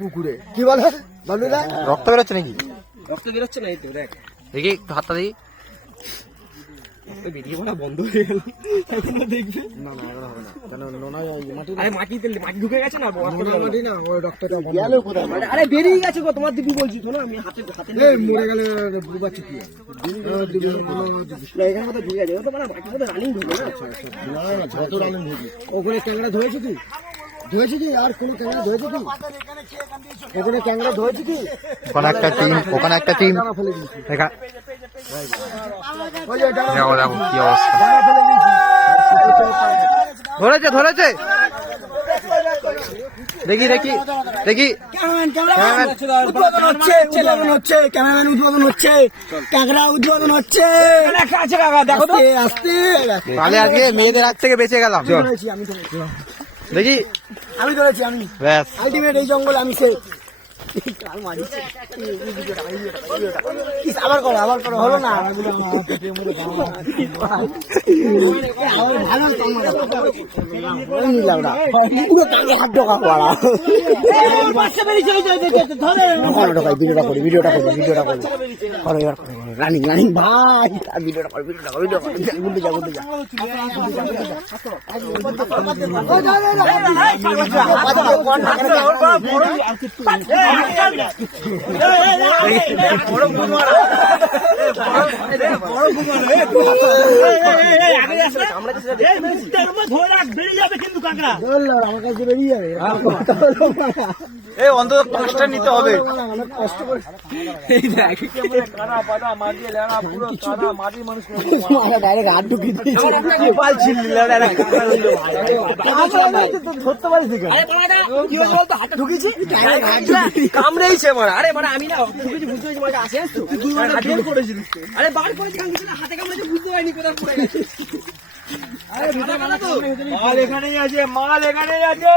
পুকুরে কি বলে বালুদা রক্ত বেরোচ্ছে নাকি? রক্ত বেরোচ্ছে না, এই তো দেখ দেখি একটু হাতটা দেখি। ভিডিও করা বন্ধ হয়ে গেল। দেখবে না না এগুলো হবে না, কারণ নোনা মাটি, আরে মাটিতে মাটি ঢুকে গেছে না, মাটি না, ওই রক্তটা গেল কোথায়? আরে বেরিয়ে গেছে গো, তোমার দিদি বলছি তো না, আমি হাতে হাতে এই মরে গেলে বুবা চুকি এখানে মতো ঢুকে গেছে, ও তো মানে মাটির মধ্যে রানিং ঢুকে না। না না যত রানিং ঢুকে ওখানে ক্যামেরা ধরেছি তুই, ধরেছি কি? আর কোনো ক্যামেরা ধরেছি তুই? ওখানে ক্যামেরা ধরেছি কি? ওখানে একটা টিম, ওখানে একটা টিম দেখা। দেখো দেখো কি অবস্থা, ধরেছে ধরেছে। দেখি দেখি দেখি ক্যামেরাম্যান উদ্বোধন হচ্ছে, ক্যামেরা উদ্বোধন হচ্ছে। দেখো তো আস্তে, তাহলে আজকে মেয়েদের হাত থেকে বেঁচে গেলাম। দেখি আমি ধরেছি, আমি ব্যাস আলটিমেট এই জঙ্গল আমি সে আবার করো হলো না। ভিডিওটা রানিং ভাই, ভিডিওটা কর অন্তত কষ্ট নিতে হবে। কামড়েছে মারা, আরে মানে আমি না ঢুকেছি, বুঝতে পেরেছি মানে আসে তো আরে বার করেছি, হাতে কামড়েছে, বুঝতে পারিনি কোথায় পড়ে গেছে। মাল এখানেই আছে, মাল এখানেই আছে।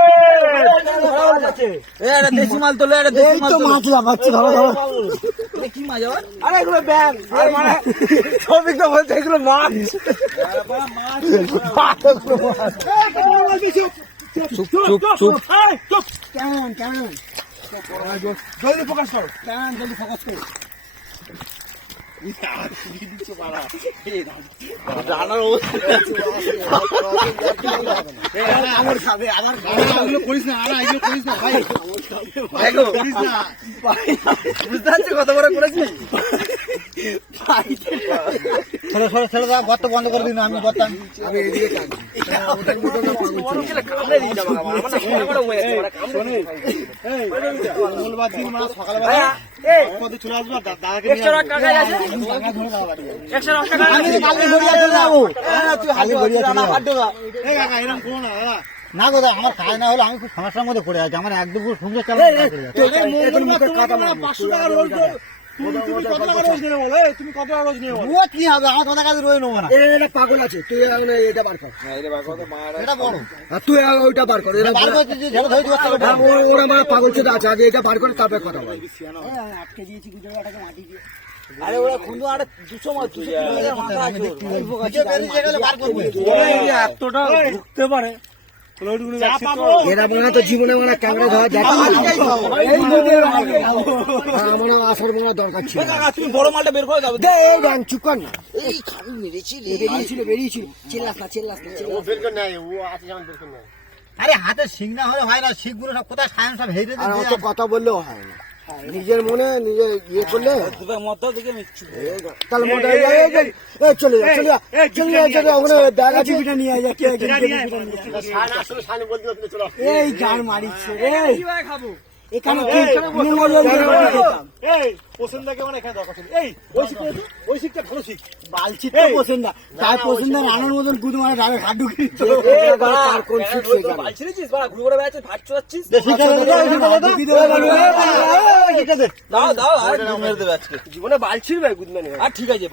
দেশি মাল তোলে, দেশি মাল মাছ লাফাচ্ছে, ধরো কি মাছ? আরে এগুলো ব্যাং, সবিক তো বলছে এগুলো মাছ। চুপ চুপ চুপ, কেমন জলদি ফোকাস করো, জলদি ফোকাস করো। কত বড় করেছি, গর্ত বন্ধ করে দিন, আমি করতাম। সকালবেলা চলে আসবো, দাদাকে না গো, আমার খায় না হলে আমি খুব সমস্যার মধ্যে পড়ে আছি। আমার এক দুপুর সঙ্গে তুমি কত রোজ নিয়ে কি হবে, আমার কথা কাজে রয়ে নেবো না। এটা পাগল আছে, তুই এটা বার কর, এটা বড়, তুই ওইটা বার কর, বার করতে যে ঝেড়ে ধরে দিতে হবে। ওরা আমার পাগল ছেলে আছে, আগে এটা বার করে তারপরে কথা বল। আটকে দিয়েছি গুজরাটাকে মাটি দিয়ে। আরে ওরা খুঁজো, আরে 200 মাছ, 200 এতটা ঢুকতে পারে। এরা মনে তো জীবনে মানে ক্যামেরা ধরা দেখো, আমার আসল মনে দরকার ছিল। তুমি বড় মালটা বের করে যাবে, চুপ কর না। এই খাবি বেরিয়েছিল, চিল্লাস না। আরে হাতে শিং না হলে হয় না, শিখগুলো সব কোথায় সায়ন সব হেরে অত কথা বললেও হয় না, নিজের মনে নিজে ইয়ে করলে তাহলে চলে যা ওখানে দাদা টিভিটা নিয়ে যা, এই গান মারিচ্ছে খাবো এখানে বালছি পছন্দ, তার পছন্দ রানার মতন গুদ মারা যাবে, হাত ঢুকিয়ে জীবনে বালছির ভাই গুদ মানে। আর ঠিক আছে,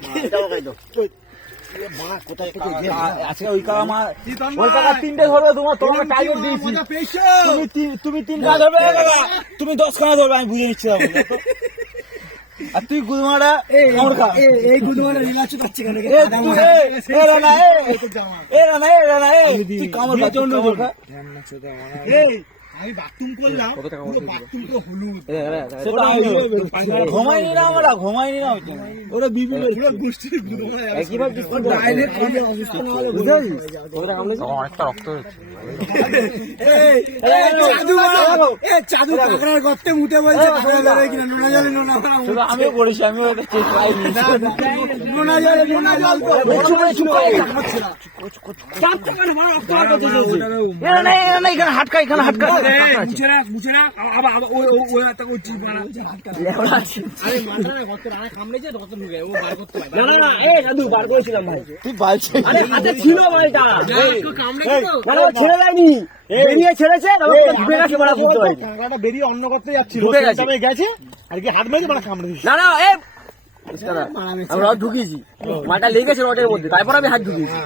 তিনটে ধরবে তোমার টাইগার দিয়েছি, তুমি তিনটা ধরবে, তুমি 10 খানা ধরবে, আমি বুঝে নিচ্ছি। আর তুই গুদমারা এই গুদমারা রিলাচু পাচ্ছে কেন? আমি বাথরুম করলাম কত টাকা পুরো বলছিল? বাথরুম তো হলুদ ঘুমাইনি না আমরা, ঘুমাইনি না ওই জন্য। ওরা বিবি পুরো গোষ্ঠীর গুঁড়ো হয়ে গেছে। একই ভাবে ডিসকাউন্ট ডাইরেক্ট কোনো অবস্থা না হলে বুঝতে পারছিস কত টাকা কামড়েছে? অনেকটা রক্ত হয়েছে। চাদু কাকড়ার গর্তে মুতে বলছে কাকড়া বেরোয় কিনা, নোনা জলে নোনা ভরা মুখ। শুধু আমিও করেছি, আমিও এটা চেক পাইনি। নোনা জল তো এখানে হাটকা, এখানে হাটকা। তুই বালছে হাতে ছিল মালটা ছেড়ে দেয়নি বেরিয়ে ছেড়েছে ঢুকে গেছে মারা বুঝতে পারিনি কাকড়াটা বেরিয়ে অন্য করতে যাচ্ছিল, ঢুকে গেছে। তবে গেছে আর কি হাত মেরে মানে কামড়ে দিয়েছে। না না আমি রড ঢুকিয়েছি মালটা লেগেছে রডের মধ্যে তারপর আমি হাত ঢুকিয়েছি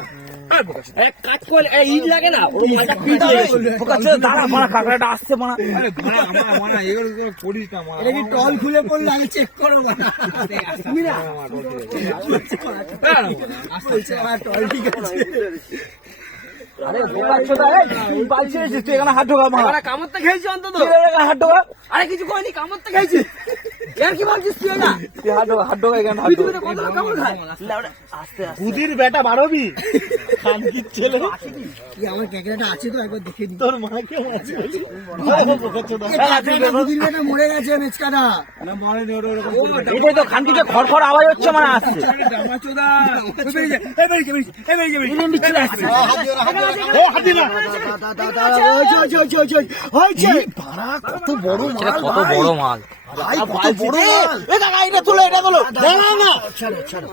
এক কাজ করে ইট লাগে না ও মালটা পিটিয়ে দাঁড়া মারা, কাঁকড়াটা আসছে মারা। এটা কি টল খুলে পড়লো আমি চেক করো না। তুমি না টল ঠিক আছে। আরে বোকা চোদা, তুই বালছি রেছিস, তুই এখানে হাত ঢোকা মারা। কামড়তে খেয়েছি অন্তত তুই এখানে হাত ঢোকা, আরে কিছু করিনি কামড়তে খেয়েছি এর কি বলছিস তুই না তুই হাত ঢোকা, হাত ঢোকা, এখানে হাত ঢোকা। পৃথিবীতে কত লোক কামড় খায় আস্তে আস্তে। বুদির বেটা বাড়বি খানকির ছেলে। কি আমার ক্যাকড়াটা আছে তো একবার দেখে দিই। তোর মা কেমন আছে? দুদিন বেটা মরে গেছে মেচকাটা। এটাই তো খানকিতে খড়খড় আওয়াজ হচ্ছে মানে আসছে। কত বড় মাল কত বড় মাল। ভাই, কত বড় মাল। এটা তুলো, এটা তুলো। ছাড়ো ছাড়ো